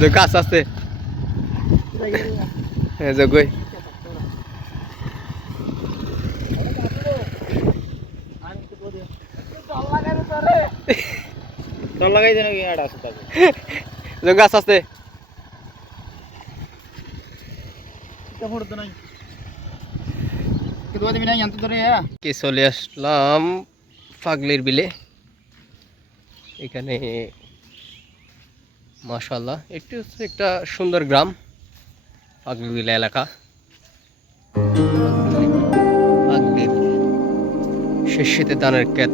যে গাছ আছে। যে গই লাগাই দেন যে গাছ আছে। কি চলে আসলাম পাগলির বিলে। এখানে মাশাল্লাহ একটি হচ্ছে একটা সুন্দর গ্রাম পাগলি এলাকা। শেষ শীতে দানের ক্ষেত।